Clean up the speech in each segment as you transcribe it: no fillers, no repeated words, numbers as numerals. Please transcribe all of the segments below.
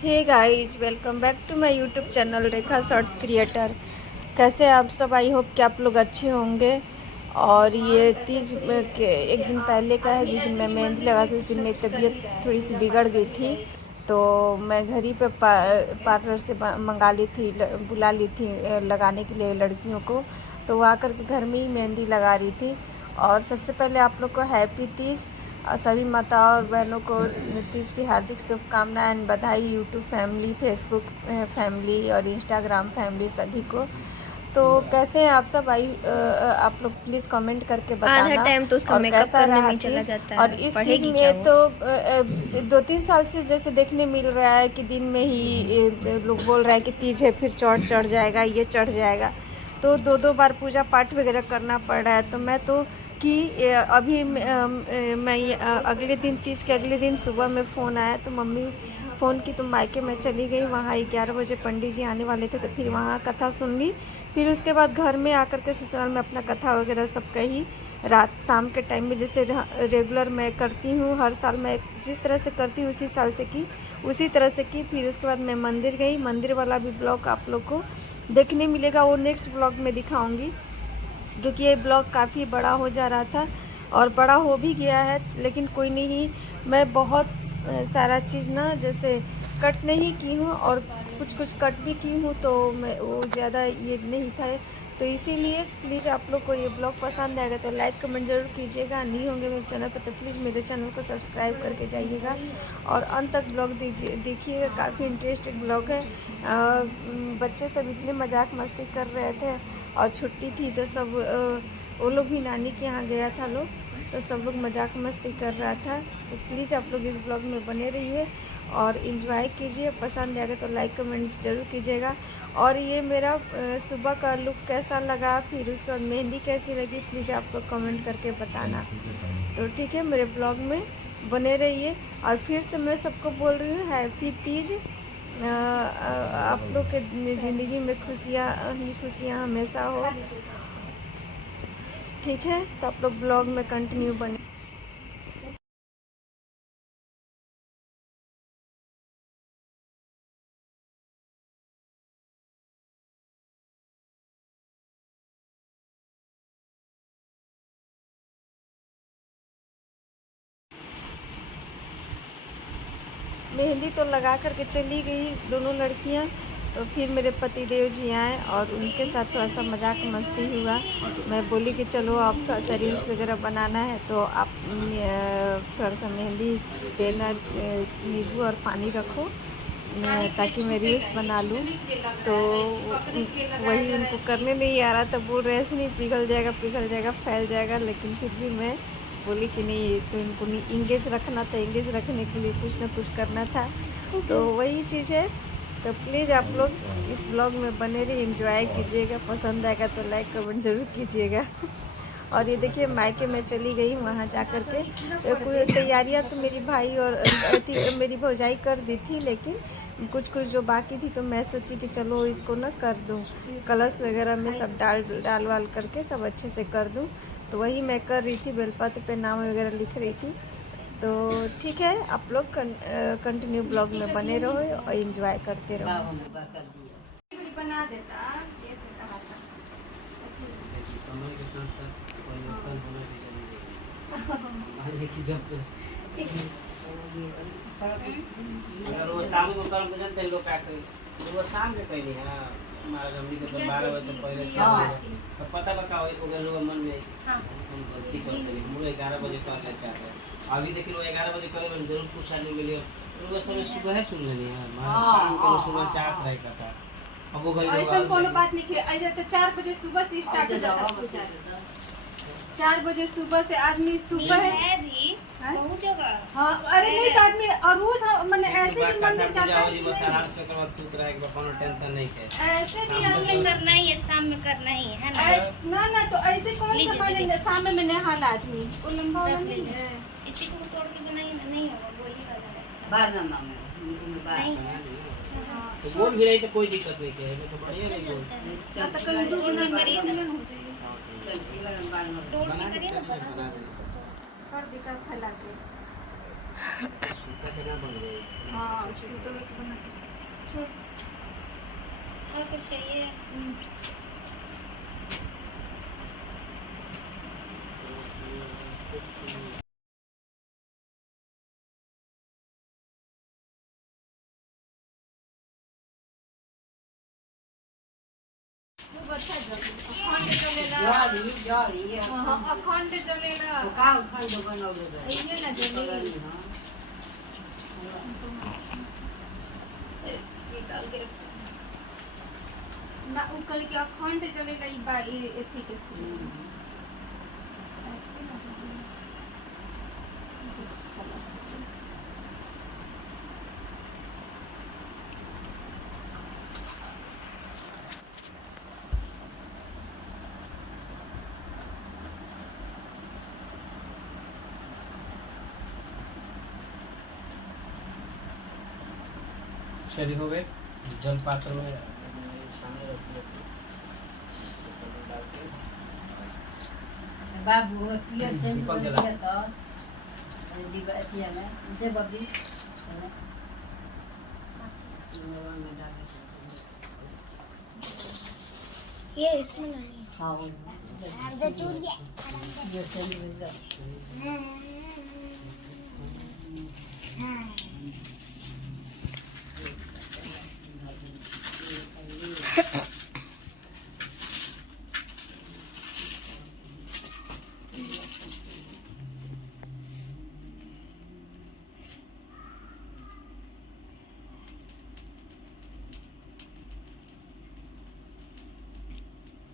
Hey guys, welcome back to my YouTube channel Rekha shorts creator. कैसे आप सब? I hope कि आप लोग अच्छे होंगे। और ये तीज के एक दिन पहले का है, जिस दिन मैं मेहंदी लगा थी। उस दिन मेरी तबीयत थोड़ी सी बिगड़ गई थी, तो मैं घर ही पे पार्लर से मंगा ली थी, बुला ली थी लगाने के लिए लड़कियों को। तो वो आकर के घर में ही मेहंदी लगा रही थी। और सबसे पहले आप लोग को हैप्पी तीज। सभी माता और बहनों को तीज की हार्दिक शुभकामनाएं एंड बधाई। यूट्यूब फैमिली, फेसबुक फैमिली और इंस्टाग्राम फैमिली सभी को। तो कैसे हैं आप सब? आप लोग प्लीज़ कमेंट करके बताना। आधा टाइम तो उसका और मेकअप कैसा करने रहा में चला तीज? जाता और है। इस तीज पढ़ेगी क्या में वो? तो 2-3 साल से जैसे देखने मिल रहा है कि दिन में ही लोग बोल रहे हैं कि तीज है, फिर चढ़ जाएगा, ये चढ़ जाएगा। तो 2-2 बार पूजा पाठ वगैरह करना पड़ रहा है। तो मैं तो कि अभी मैं अगले दिन, तीज के अगले दिन सुबह में फ़ोन आया तो मम्मी फ़ोन की, तो मायके में चली गई। वहाँ 11 बजे पंडित जी आने वाले थे, तो फिर वहाँ कथा सुन ली। फिर उसके बाद घर में आकर के ससुराल में अपना कथा वगैरह सब कही। रात शाम के टाइम में जैसे रेगुलर मैं करती हूँ, हर साल मैं जिस तरह से करती हूँ उसी तरह से की। फिर उसके बाद मैं मंदिर गई। मंदिर वाला भी ब्लॉग आप लोग को देखने मिलेगा, वो नेक्स्ट ब्लॉग में दिखाऊंगी, क्योंकि ये ब्लॉग काफ़ी बड़ा हो जा रहा था और बड़ा हो भी गया है। लेकिन कोई नहीं, मैं बहुत सारा चीज़ ना जैसे कट नहीं की हूँ और कुछ कट भी की हूँ, तो मैं वो ज़्यादा ये नहीं था। तो इसीलिए प्लीज़ आप लोग को ये ब्लॉग पसंद आएगा तो लाइक कमेंट ज़रूर कीजिएगा। नहीं होंगे मेरे चैनल पर तो प्लीज़ मेरे चैनल को सब्सक्राइब करके जाइएगा और अंत तक ब्लॉग देखिएगा। काफ़ी इंटरेस्टिंग ब्लॉग है। बच्चे सब इतने मजाक मस्ती कर रहे थे और छुट्टी थी तो सब वो लोग भी नानी के यहाँ गया था लोग, तो सब लोग मजाक मस्ती कर रहा था। तो प्लीज़ आप लोग इस ब्लॉग में बने रहिए और इन्जॉय कीजिए। पसंद आएगा तो लाइक कमेंट ज़रूर कीजिएगा। और ये मेरा सुबह का लुक कैसा लगा, फिर उसके बाद मेहंदी कैसी लगी, प्लीज़ आप लोग कमेंट करके बताना। तो ठीक है, मेरे ब्लॉग में बने रहिए। और फिर से मैं सबको बोल रही हूँ हैप्पी तीज। आप लोग के ज़िंदगी में खुशियाँ ही खुशियाँ हमेशा हो। ठीक है, तो आप लोग ब्लॉग में कंटिन्यू बने। मेहंदी तो लगा करके चली गई दोनों लड़कियां। तो फिर मेरे पति देव जी आए और उनके साथ थोड़ा सा मजाक मस्ती हुआ। मैं बोली कि चलो आप थोड़ा सा रील्स वगैरह बनाना है तो आप थोड़ा सा मेहंदी पे ना नींबू और पानी रखो ताकि मैं रील्स बना लूँ। तो वही उनको करने नहीं आ रहा था, बोल रहे ऐसे नहीं पिघल जाएगा फैल जाएगा। लेकिन फिर भी मैं बोली कि नहीं, तो इनको इंगेज रखना था, इंगेज रखने के लिए कुछ ना कुछ करना था। तो वही चीज़ है। तो प्लीज़ आप लोग इस ब्लॉग में बने रहिए, एंजॉय कीजिएगा। पसंद आएगा तो लाइक कमेंट ज़रूर कीजिएगा। और ये देखिए मायके में चली गई, वहाँ जा कर के कोई तैयारियाँ तो मेरी भाई और मेरी भौजाई कर दी थी, लेकिन कुछ जो बाकी थी तो मैं सोची कि चलो इसको ना कर दूँ, कलश वगैरह में सब डाल वाल करके सब अच्छे से कर दूँ। तो वही मैं कर रही थी, बेलपत्र पे नाम वगैरह लिख रही थी। तो ठीक है, आप लोग कंटिन्यू ब्लॉग में बने रहो और एंजॉय करते रहो। बना देता ये से कहा था। समय के साथ साथ परिवर्तन होना भी जरूरी है। जब अगर वो शाम को कर देते लोग क्या करें, वो शाम के पहले हमारा हमनी के 12 बजे से पहले तो पता बताओ एक लोग मन में गलती कर सकते मुझे 11 बजे कर ले चाहते हैं। अभी देखिए वो 11 बजे करे जरूर कुछ आने के लिए वो समय सुबह है सुन लेनी है, शाम को सुबह चाहत रहेगा था। अब वो ऐसा कोनो बात नहीं कि ऐसा तो 4 बजे सुबह से स्टार्ट हो जाता है। 4 बजे सुबह से आदमी सुबह है भी बहुत जगह। हाँ, अरे नहीं तो आदमी और रोज मैंने ऐसे भी मंदिर जाता है। बस आराम से करो, चुप रहे कि कोनो टेंशन नहीं है। ऐसे भी शाम में करना ही है, शाम में करना ही है ना। ना तो ऐसे कौन सा माने शाम में नहा आदमी वो लंबा वाला नहीं है। इसी को तोड़ के बनाई नहीं होगा, गोली का जाएगा। बार ना मामे नहीं तो बोल भी रही तो कोई दिक्कत नहीं है, तो बढ़िया नहीं बोल। तो कल दो तोड़ के करिए ना, चल इधर बार ना तोड़ के करिए ना, बना दो उसको। कर दिखा फैला के सूखा के ना बन गई। हाँ सूटर तो बना छोड़। और कुछ चाहिए? जरी जरी अखंड जलेला का खंड बनवलं जातं. इमे ना जले निकाल के रखो। ना उकल के अखंड जलेला ई बा एथी के सुन चलिए हो गए। जल पात्र में सामने रख दिया। डाल के बाबू पियर से दीपक दिया जला। तो दीवा ऐसी है ना जे बबली है ना में डाल ये इसमें नहीं हाँ अब तो टूट गया। ये से दिया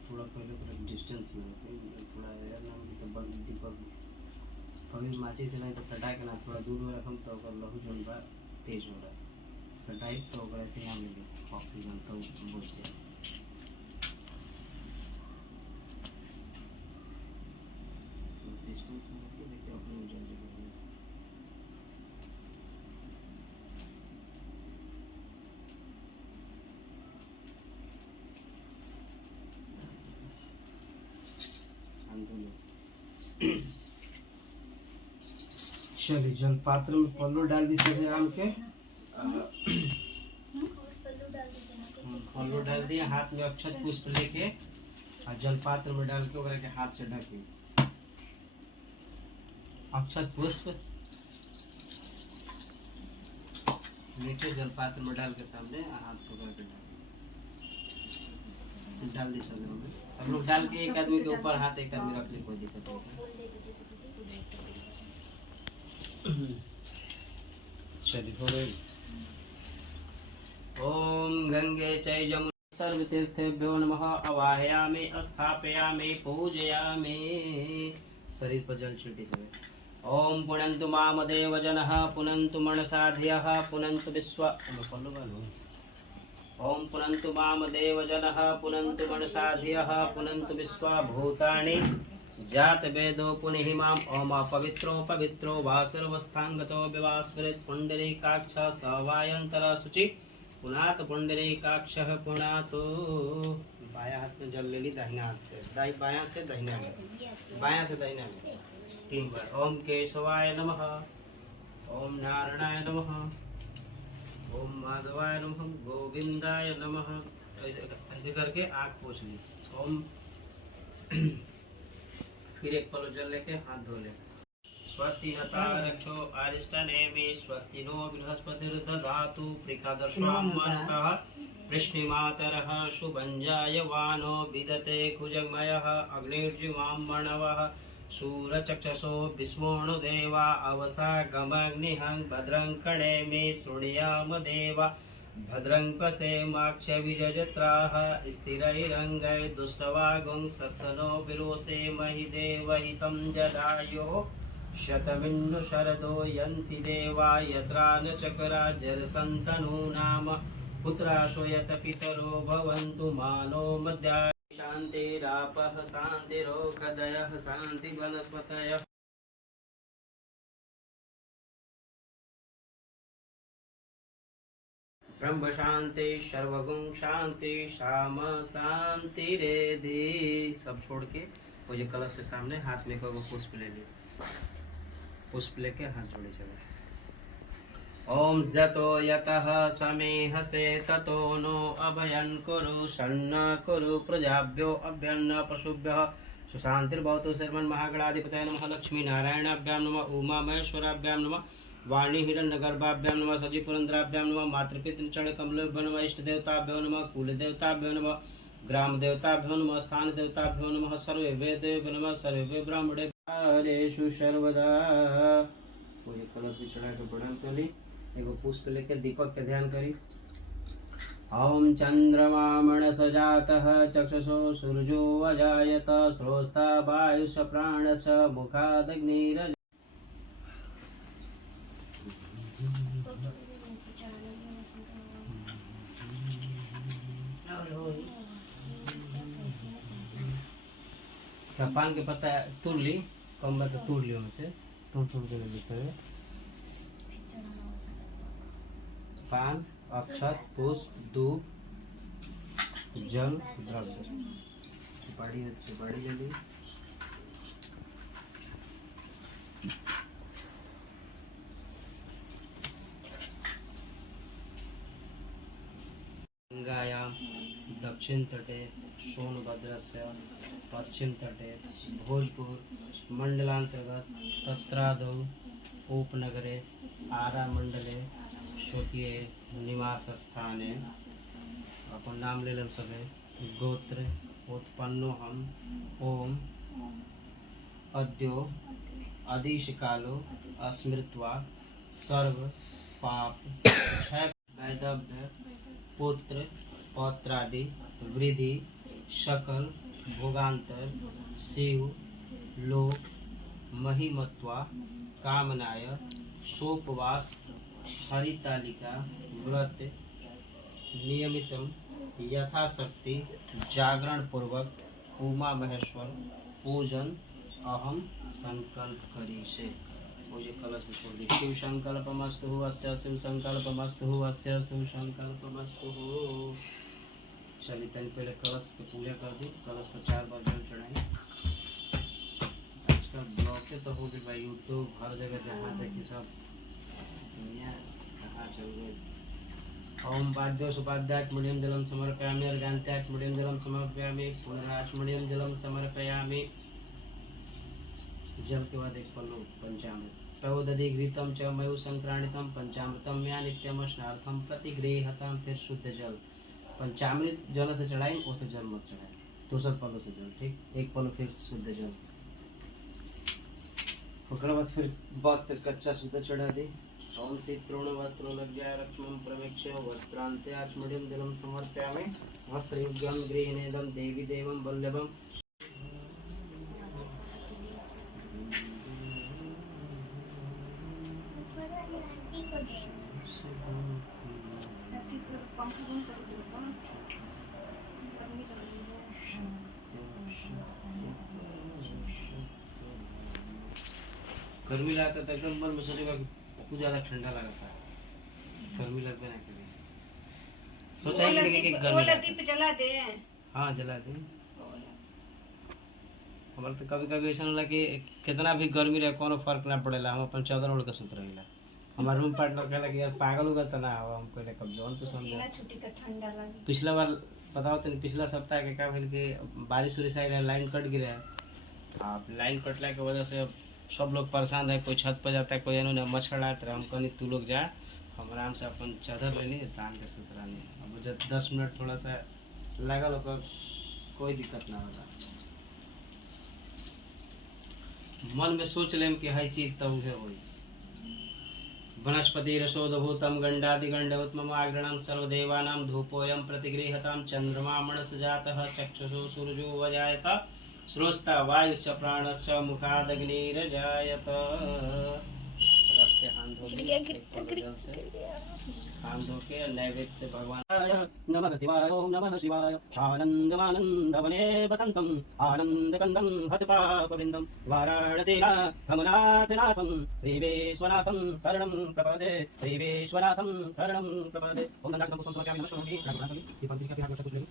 थोड़ा पहले थोड़ा डिस्टेंस में थोड़ा एयर ना तो बंद दीपक कभी माची से नहीं तो सटा के ना थोड़ा दूर में रखम तो ओकर लहू जोन बा तेज हो रहा है। सटाई तो ओकर ऐसे यहाँ मिले ऑक्सीजन तो बुझ जाए। डिस्टेंस में रखिए देखिए अपनी जल्दी करने से चलिए जल पात्र में पल्लू डाल दी सीधे आम के पल्लू डाल दीजिए। पल्लू डाल दिए हाथ में अक्षत पुष्प लेके और जल पात्र में डाल के ओकरा के हाथ से ढके अक्षत पुष्प लेके जल पात्र में डाल के सामने हाथ से ओकरा के डाल दी सब लोग। हम लोग डाल के एक आदमी के ऊपर हाथ एक आदमी रख ले कोई दिक्कत नहीं। चलिए हो गई। ओम गंगे चै जमुना सर्वतीर्थेभ्यो नमः। अवाहयामि स्थापयामि पूजयामि। शरीर पर जल छिटी से ओम पुनन्तु मामदेव जनः पुनन्तु मनसाधियः पुनन्तु विश्व ओम पुनन्तु मामदेव जनः पुनन्तु मनसाधियः पुनन्तु विश्वभूतानि जात वेदो पुनिः माम ओम पवित्रो पवित्रो वा सर्वस्थांगतो विवास्मृत पुंडरीकाक्ष सवायंतर शुचि पुनात पुंडरीकाक्षः पुनातो। बाया हाथ में जल ले ली दाहिना हाथ से बाया से दाहिना में बाया से दाहिना में 3 बार। ओम केशवाय नमः ओम नारायणाय नमः ओम माधवाय नमः गोविंदाय नमः। ऐसे करके आँख पोंछ ली। ओम फिर एक पलो जल लेके हाथ धो ले। स्वस्ति न तारक्षो अरिष्टनेमि स्वस्ति नो बृहस्पतिर्दधातु प्रिकादर्शमन्तः वृष्णिमातरः शुभञ्जायवानो विदते कुजमयः अग्निर्जुमां मणवः शूरचक्षसो विस्मोणुदेवा अवसा गमग्निहं भद्रं कणेमि शृणुयाम देवा भद्रं पश्येमाक्षविजत्राः स्थिरैरङ्गै दुष्टवागुं सस्तनो विरोषे महि देवहितं जदायुः शतमिन्नु शरदो यन्ति देवा यत्रा न चकरा जरसन्तनूनाम पुत्राशो यत पितरो भवन्तु मानो मद्या शान्तिरापः शान्तिरोगदयः शान्ति वनस्पतयः ब्रह्म शांति सर्वगुण शांति शाम शांति रेधि। सब छोड़ के वो जो कलश के सामने हाथ में को पुष्प ले ली। पुष्प लेके हाथ जोड़े चले। ओम जतो यतः समेहसे ततो नो अभयं कुरु शन्न कुरु प्रजाभ्यो अभ्यन्न पशुभ्यः सुशांतिर्भवतु श्रीमन्महागणाधिपतये नमः लक्ष्मी नारायणाभ्यां नमः उमा महेश्वराभ्यां नमः वाणी हिरण्यगर्भाभ्यां नमः सजीपुरंद्राभ्यां नमः मातृपितृचरणकमलेभ्यो नमः इष्टदेवताभ्यो नमः कुलदेवताभ्यो नमः ग्रामदेवताभ्यो नमः स्थानदेवताभ्यो नमः सर्वे वेदेभ्यो नमः सर्वे ब्राह्मणेषु सर्वदा। पूजे कलश भी चढ़ा के प्रणाम कर ली। एगो पुष्प लेकर दीपक के ध्यान करी। ओम चंद्रमा मनस जातः चक्षुषो सूर्यो अजायत श्रोस्ता वायुष प्राणस मुखादग्निरज। पान के पत्ता तोड़ ली, कम बात तोड़ लियो हमसे, तोड़ के ले लेते हैं। पान, अक्षत, पुष्प, दूध, जल, द्रव्य, सुपारी ले ली। गंगायां दक्षिण तटे सोनभद्रस्य पश्चिम तटे भोजपुर मंडलांतर्गत तत्रादौ उपनगरे आरा मंडले स्वकीय निवास स्थाने अपन नाम ले लें सबे गोत्र उत्पन्नो हम ओम अद्यो आदिश कालो अस्मृत्वा सर्व पाप क्षय वैदव्य पुत्र पौत्रादि वृद्धि सकल भोगांतर शिव लोक महिमत्वा कामनाय सोपवास हरितालिका व्रत नियमितम यथाशक्ति जागरण पूर्वक उमा महेश्वर पूजन अहम संकल्प करी से। मुझे कलश में छोड़ दी। शिव संकल्पमस्तु अस्य शिव संकल्पमस्तु अस्य शिव संकल्पमस्तु। चलिए तनी पहले कलश पे पूजा कर दी। कलश पर 4 बार जल चढ़ाई। सब ब्लॉके तो हो गई भाई, यूट्यूब हर जगह जहाँ देखी सब दुनिया कहाँ चल गई। ओम वाद्योपाध्याय मुड़ियम जलम समर्पयामि अर्घान्त्याय मुड़ियम जलम समर्पयामि पुनराचमणीयम जलम समर्पयामि। जल के बाद एक पल्लू पंचामृत तवदधि घृतम च मयु संक्राणितम पंचामृतम या नित्यम स्नार्थम प्रतिगृहतम। फिर शुद्ध जल पंचामृत जल से चढ़ाई, उसे जल मत चढ़ाए, दूसरा पल्लू से जल। ठीक, एक पल्लू फिर शुद्ध जल। उसके बाद फिर वस्त्र कच्चा शुद्ध चढ़ा दी। ओम शीतृण वस्त्रो लज्जा रक्ष्मं प्रवेक्ष्य वस्त्रान्त्याचमणीयं जलं समर्पयामि। वस्त्रयुग्यं गृहीणेदं देवी देवं वल्लभम्। गर्मी लगता था एकदम मन में सोचेगा कुछ ज़्यादा ठंडा लगा था, गर्मी लगता ना कभी सोचा ही नहीं कि गर्मी दीप जला दे। हाँ जला दे। हमारे तो कभी कभी ऐसा होला कि कितना भी गर्मी रहे कोनो फर्क ना पड़ेला, हम अपन चादर ओढ़ के सुत रहिला। हमारे रूम पार्टनर कहला कि यार पागल होगा तो ना हो, हम कहले कब जोन तो समझा छुट्टी तो ठंडा लगे। पिछला बार बताओ तो पिछला सप्ताह के क्या भेल कि बारिश उरिश आई, लाइन कट गिरा। आप लाइन कटला के वजह से सब लोग परेशान है, कोई छत पर जाता है, कोई इन्होंने मच्छर आते हम कहनी तू लोग जा, हम आराम से अपन चादर लेनी तान के सुतरानी। अब जब 10 मिनट थोड़ा सा लगा लोग कोई दिक्कत ना होगा। मन में सोच लें कि हर चीज तब उसे हुई। वनस्पति रसोदभूतम गंडादिगंडवत्मम आग्रणम सर्वदेवानां धूपोयम प्रतिगृहतां चंद्रमा मनस जातः चक्षुषो सूर्यो वजायत श्रोस्ता वायुष्य प्राणस्य मुखादग्निरजायत। हाथ धो के नैवेद्य से भगवान नमः शिवाय ओम नमः शिवाय। आनंदमानंदवने वसंतम आनंदकंदम हतपापविंदम वाराणसीला भवनाथनाथम श्री विश्वनाथम शरणं प्रपदे श्री विश्वनाथम शरणं प्रपदे। ओम नमः पुष्पं समर्पयामि नमः शिवाय। श्रीपंथी का हाथ कुछ ले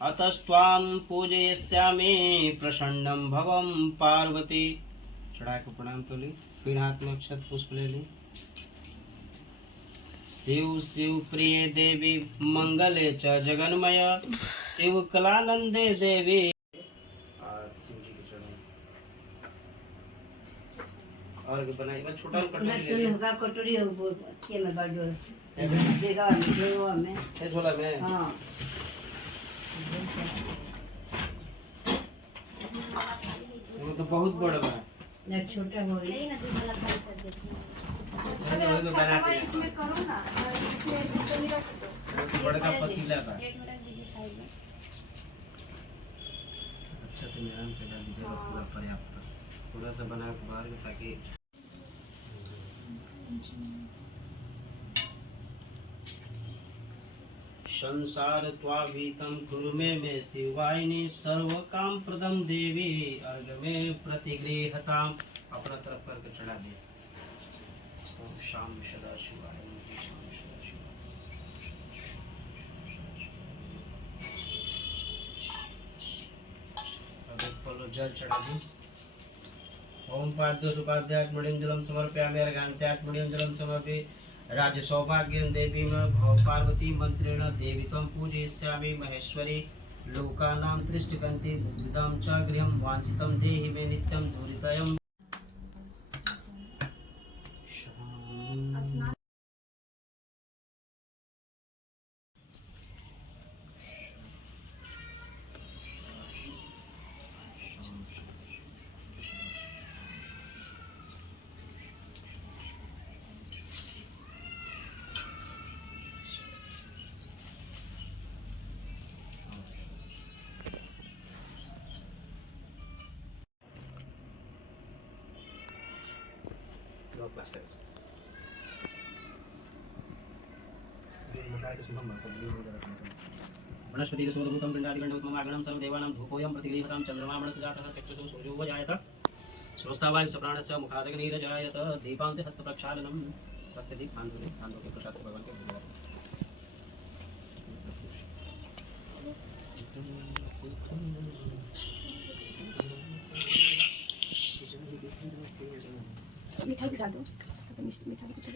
अतस्त्वां पूजयिष्यामि प्रसन्नं भवं पार्वती चढ़ा के प्रणाम कर ली। फिर हाथ में अक्षत पुष्प ले ली। शिव शिव प्रिय देवी मंगले च जगन्मय शिव कलानंदे देवी। शिव जी के चरण और बनाई मैं छोटा कटोरी होगा कटोरी हो के में बड़ो देगा में है झोला में। हां वो तो बहुत बड़ा बा ना छोटा हो नहीं ना दूध वाला खाली कर देती हूँ। इसमें करो ना, इसमें तो नहीं रख दो। बड़ा का पतीला का। प्लेट में रख दीजिए साइड में। अच्छा तो आराम से डाल दीजिएगा पूरा पर्याप्त, थोड़ा सा बना के बाहर में ताकि संसार त्वाभीतम कुरु मे शिवायिनी सर्व काम प्रदम देवी अर्घ में प्रतिगृहताम। अपना तरफ करके चढ़ा दे। ओम शाम सदा शिवाय शाम सदा शिवाय। अब एक पलो जल चढ़ा दी। ओम पाद्य सुपाद्यात् मणिं जलम समर्पयामि अर्घान्त्यात् मणिं जलम समर्पये। राज्य सौभाग्य देवी भव पार्वती मंत्रेण देवी तम पूजयिष्यामि महेश्वरी लोकानां दृष्टिकन्ति बुद्धिदं च गृहं वाञ्छितं देहि मे नित्यं दुरितयम्। वनस्पति सूर्यभूतं पिण्डादिगण्डोत्ममागणं सर्वदेवानां धूपोऽयं प्रतिगृहतां चन्द्रमामणसजातः चक्षुषो सूर्यो जायत स्वस्तावायु सप्राणस्य मुखादग्निरजायत दीपान्ते हस्तप्रक्षालनं प्रत्यदीप भांडों के प्रसाद से भगवान के भोग मिठाई भी डाल दो, मिठाई भी डाल दो।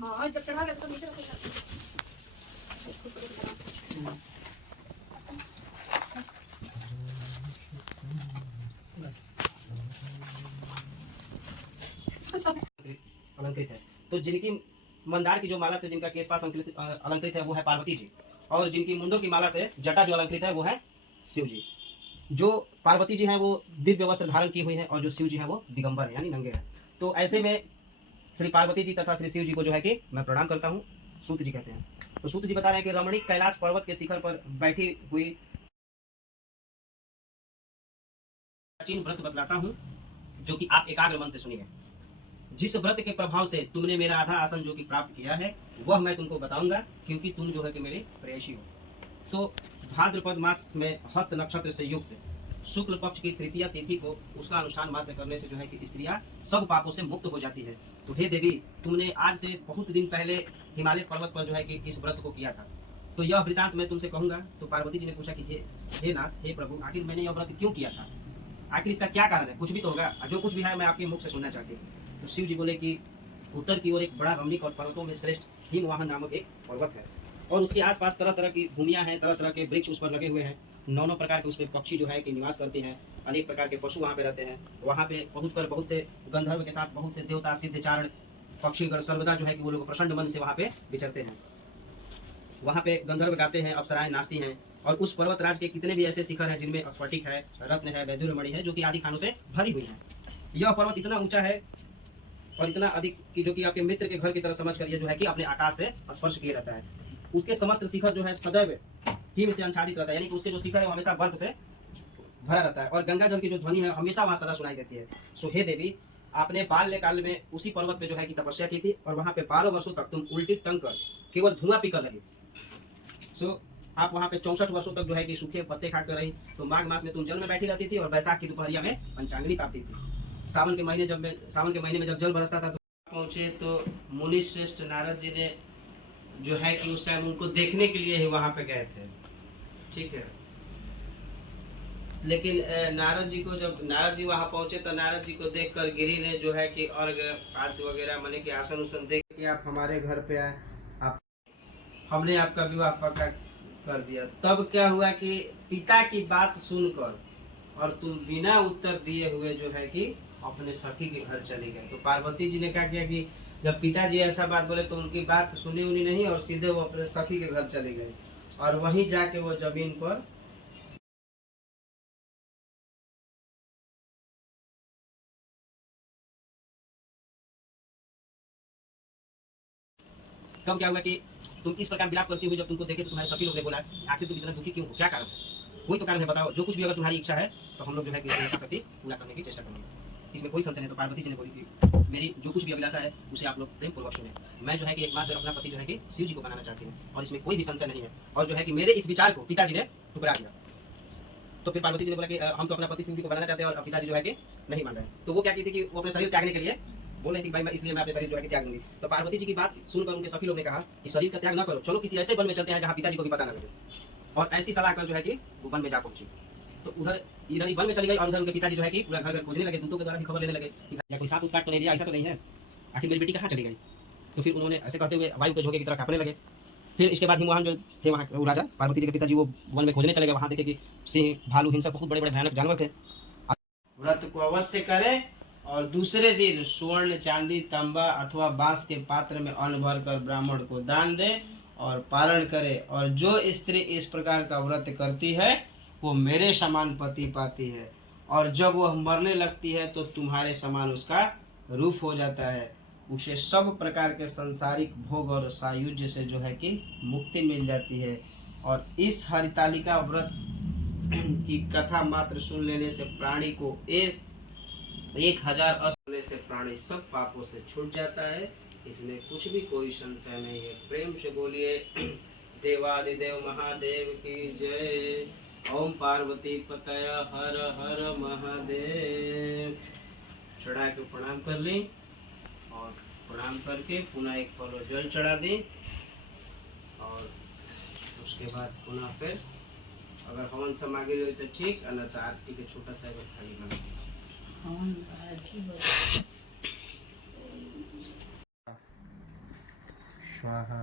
हाँ जब चढ़ा तो नीचे अलंकृत है। तो जिनकी मंदार की जो माला से जिनका केश पास अलंकृत है वो है पार्वती जी, और जिनकी मुंडों की माला से जटा जो अलंकृत है वो है शिव जी। जो पार्वती जी हैं वो दिव्य वस्त्र धारण की हुई है और जो शिव जी हैं वो दिगंबर है यानी नंगे हैं। तो ऐसे में श्री पार्वती जी तथा श्री शिव जी को जो है कि मैं प्रणाम करता हूँ। सूत जी कहते हैं। तो सूत जी बता रहे हैं कि रमणीक कैलाश पर्वत के शिखर पर बैठी हुई प्राचीन व्रत बतलाता हूँ जो कि आप एकाग्र मन से सुनिए। जिस व्रत के प्रभाव से तुमने मेरा आधा आसन जो कि प्राप्त किया है वह मैं तुमको बताऊंगा, क्योंकि तुम जो है कि मेरे प्रेयसी हो। तो भाद्रपद मास में हस्त नक्षत्र से युक्त शुक्ल पक्ष की तृतीया तिथि को उसका अनुष्ठान मात्र करने से जो है कि स्त्रियां सब पापों से मुक्त हो जाती है। तो हे देवी, तुमने आज से बहुत दिन पहले हिमालय पर्वत पर जो है कि इस व्रत को किया था, तो यह वृतांत मैं तुमसे कहूंगा। तो पार्वती जी ने पूछा कि हे नाथ, हे प्रभु, आखिर मैंने यह व्रत क्यों किया था, आखिर इसका क्या कारण है? कुछ भी तो होगा, जो कुछ भी है मैं आपके मुख से सुनना चाहती हूँ। तो शिव जी बोले कि उत्तर की ओर एक बड़ा रमणीक और पर्वतों में श्रेष्ठ हिमवाहन नामक एक पर्वत है, और उसके आसपास तरह तरह की भूमियां हैं, तरह तरह के वृक्ष उस पर लगे हुए हैं। 9 प्रकार के उसमें पक्षी जो है कि निवास करते हैं, अनेक प्रकार के पशु वहाँ पे रहते हैं। वहाँ पे पहुँचकर बहुत से गंधर्व के साथ बहुत से देवता सिद्धचारण पक्षीगण सर्वदा जो है कि वो लोग प्रचंड मन से वहाँ पे विचरते हैं। वहाँ पे गंधर्व गाते हैं, अप्सराएं नाचती हैं, और उस पर्वत राज के कितने भी ऐसे शिखर हैं जिनमें स्फटिक है, रत्न है, वैदुर्यमणि है, जो कि आदि खानों से भरी हुई है। यह पर्वत इतना ऊंचा है और इतना अधिक कि जो कि आपके मित्र के घर की तरह समझ कर ये जो है कि अपने आकाश से स्पर्श किए रहता है। उसके समस्त शिखर जो है सदैव हिम से आच्छादित रहता है, यानी कि उसके जो शिखर है वो हमेशा बर्फ से भरा रहता है, और गंगा जल की जो ध्वनि है हमेशा वहाँ सदा सुनाई देती है। सो हे देवी, आपने बाल्यकाल में उसी पर्वत पे जो है कि तपस्या की थी, और वहाँ पे 12 वर्षों तक तुम उल्टी टंग कर केवल धुआं पीकर रही। सो आप वहाँ पे 64 वर्षों तक जो है कि सूखे पत्ते खाकर रही। तो माघ मास में तुम जल में बैठी रहती थी और बैसाख की दोपहरिया में पंचांगनी तापती थी। सावन के महीने में जब जल बरसता था तो पहुंचे तो मुनि श्रेष्ठ नारद जी ने जो है कि उस टाइम उनको देखने के लिए ही वहां पे गए थे। ठीक है, लेकिन नारद जी वहां पहुंचे तो नारद जी को देखकर गिरी ने जो है कि अर्घ आदि वगैरह माने कि आसन उसन देख के आप हमारे घर पे आए, हमने आपका विवाह पक्का कर दिया। तब क्या हुआ कि पिता की बात सुनकर और तुम बिना उत्तर दिए हुए जो है कि अपने सखी के घर चले गए। तो पार्वती जी ने क्या किया कि जब पिताजी ऐसा बात बोले तो उनकी बात सुनी उनी नहीं और सीधे वो अपने सखी के घर चले गए और वहीं जाके वो जमीन पर तब क्या हुआ कि तुम इस प्रकार विलाप करती हुई जब तुमको देखे तो तुम्हारे सभी लोग ने बोला आखिर तुम इतना दुखी क्यों हो, क्या कारण है? कोई तो कारण है, बताओ। जो कुछ भी अगर तुम्हारी इच्छा है तो हम लोग जो है कि शक्ति पूरा करने की चेष्टा करेंगे, इसमें कोई संशय नहीं। तो पार्वती जी ने बोली कि मेरी जो कुछ भी अभिलाषा है उसे आप लोग प्रेम पूर्वक सुने। मैं जो है कि एकमात्र अपना पति जो है कि शिव जी को बनाना चाहती हूँ और इसमें कोई भी संशय नहीं है। और जो है कि मेरे इस विचार को पिताजी ने ठुकरा दिया। तो फिर पार्वती जी ने बोला कि हम तो अपना पति शिव जी को बनाना चाहते हैं और पिताजी जो है कि नहीं मान रहे हैं। तो वो क्या की थी कि वो अपने शरीर त्यागने के लिए बोल रही थी भाई मैं इसलिए मैं अपने शरीर जो है कि त्याग दूंगी। तो पार्वती जी की बात सुनकर उनके सखी लोग ने कहा कि शरीर का त्याग न करो, चलो किसी ऐसे वन में चलते हैं जहाँ पिताजी को भी पता न लगे। और ऐसी सलाह कर जो है कि वो वन में जा पहुंची। तो इधर वन में चली गई और उधर उनके पिताजी जो है कि पूरा घर घर खोजने लगे, दूतों के द्वारा भी खबर लेने लगे कि या कोई सांप उत्पात तो नहीं दिया, ऐसा तो नहीं है, आखिर मेरी बेटी कहाँ चली गई। तो फिर उन्होंने ऐसे कहते हुए वायु के झोंके की तरह कांपने लगे। फिर इसके बाद हिमवाहन जो थे वहाँ वो राजा पार्वती जी के पिताजी वो वन में खोजने चले गए। वहाँ देखे कि सिंह भालू हिंसक बहुत बड़े बड़े भयानक जानवर थे। व्रत को अवश्य करे और दूसरे दिन स्वर्ण चांदी तांबा अथवा बांस के पात्र में अन्न भर कर ब्राह्मण को दान दे और पारण करे। और जो स्त्री इस प्रकार का व्रत करती है वो मेरे समान पति पाती है और जब वह मरने लगती है तो तुम्हारे समान उसका रूप हो जाता है। उसे सब प्रकार के सांसारिक भोग और सायुज्य से जो है कि मुक्ति मिल जाती है। और इस हरितालिका व्रत की कथा मात्र सुन लेने से प्राणी को 1000 असुरने से प्राणी सब पापों से छूट जाता है। इसमें कुछ भी कोई संशय नहीं है। प्रेम से बोलिए देवादिदेव महादेव की जय। ओम पार्वती पतय हर हर महादेव। चढ़ा के प्रणाम कर ली और प्रणाम करके पुनः एक फलो जल चढ़ा दी और उसके बाद पुनः फिर अगर हवन सामग्री हो तो ठीक, अन्यथा आरती के छोटा सा थाली बना स्वाहा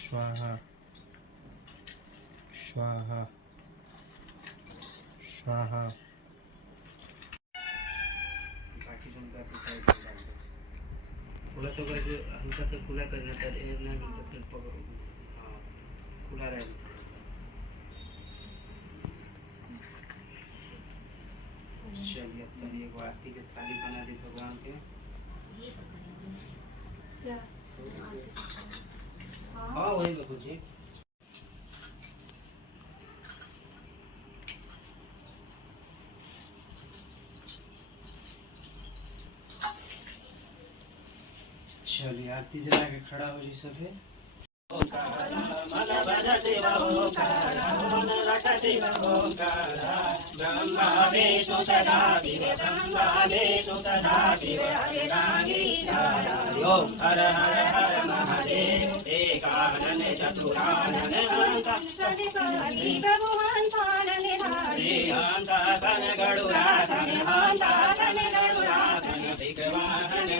स्वाहा स्वाहा स्वाहा। बाकी जनता थोड़ा सा अगर हल्का सा खुला कर देता है ना जब तक पकड़ो, हाँ खुला रहेगा। चलिए अब तक एक आरती के थाली बना दी भगवान के। हाँ वही तो कुछ चलिए आरती जला के खड़ा हो जी सभी। हर हर हर महादेव एकानन चतुरानन हंतासन गरुड़ासन हंतासन गरुड़ासन विक्रमासन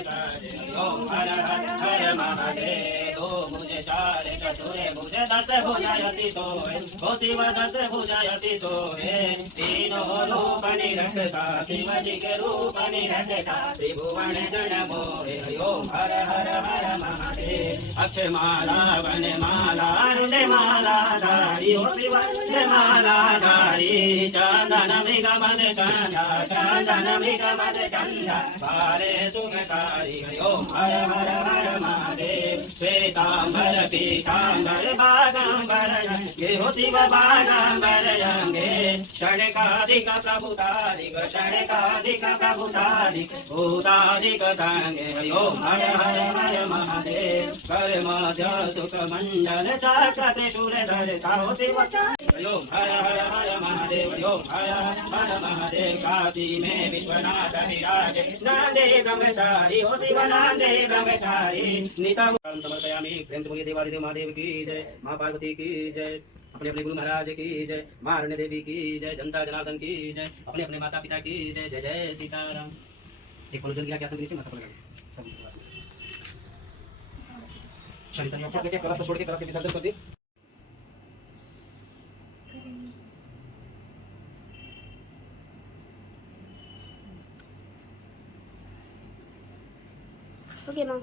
ओम हर हर हर महादेव। ओ मुझे चार चतुरे मुझे 10 भुजायति सोए, ओ शिव 10 भुजायति सोए। तीनों रूप निरखता शिव जी के रूप निरखता त्रिभुवन जन मोहे। ओम हर हर हर महादेव। अक्षमाला वनमाला रुद्रमाला धारी ओ शिव रुद्रमाला धारी। चंदन मृगमद चंदा चंदन मृगमद चंदा बारे सुखकारी। ओम हर हर हर महादेव। श्वेतांबर पीतांबर बागांबर ये हो शिव बागांबर रंगे। क्षणिकाधिक प्रभुताधिक क्षणिकाधिक प्रभुताधिक भूताधिक संगे। ओम हर हर हर महादेव। कर मध्य सुख मंडल चक्र त्रिशूलधर साहो शिव ओम हर हर हर महादेव ओम हर हर महादेव काशी में विश्वनाथ विराजे नांदे ब्रह्मचारी हो शिव नांदे ब्रह्मचारी नितम समर्पयामि प्रेम से बोलिए देवादिदेव महादेव की जय माँ पार्वती की जय अपने अपने गुरु महाराज की जय माँ अरण्य देवी की जय जनता जनार्दन की जय अपने अपने माता पिता की जय जय जय सीताराम। एक फल जल गया क्या सब नीचे माथा पर लगा शरीर तनिया छोड़ के कलश को छोड़ के कलश के विसर्जन कर दी। ओके ना।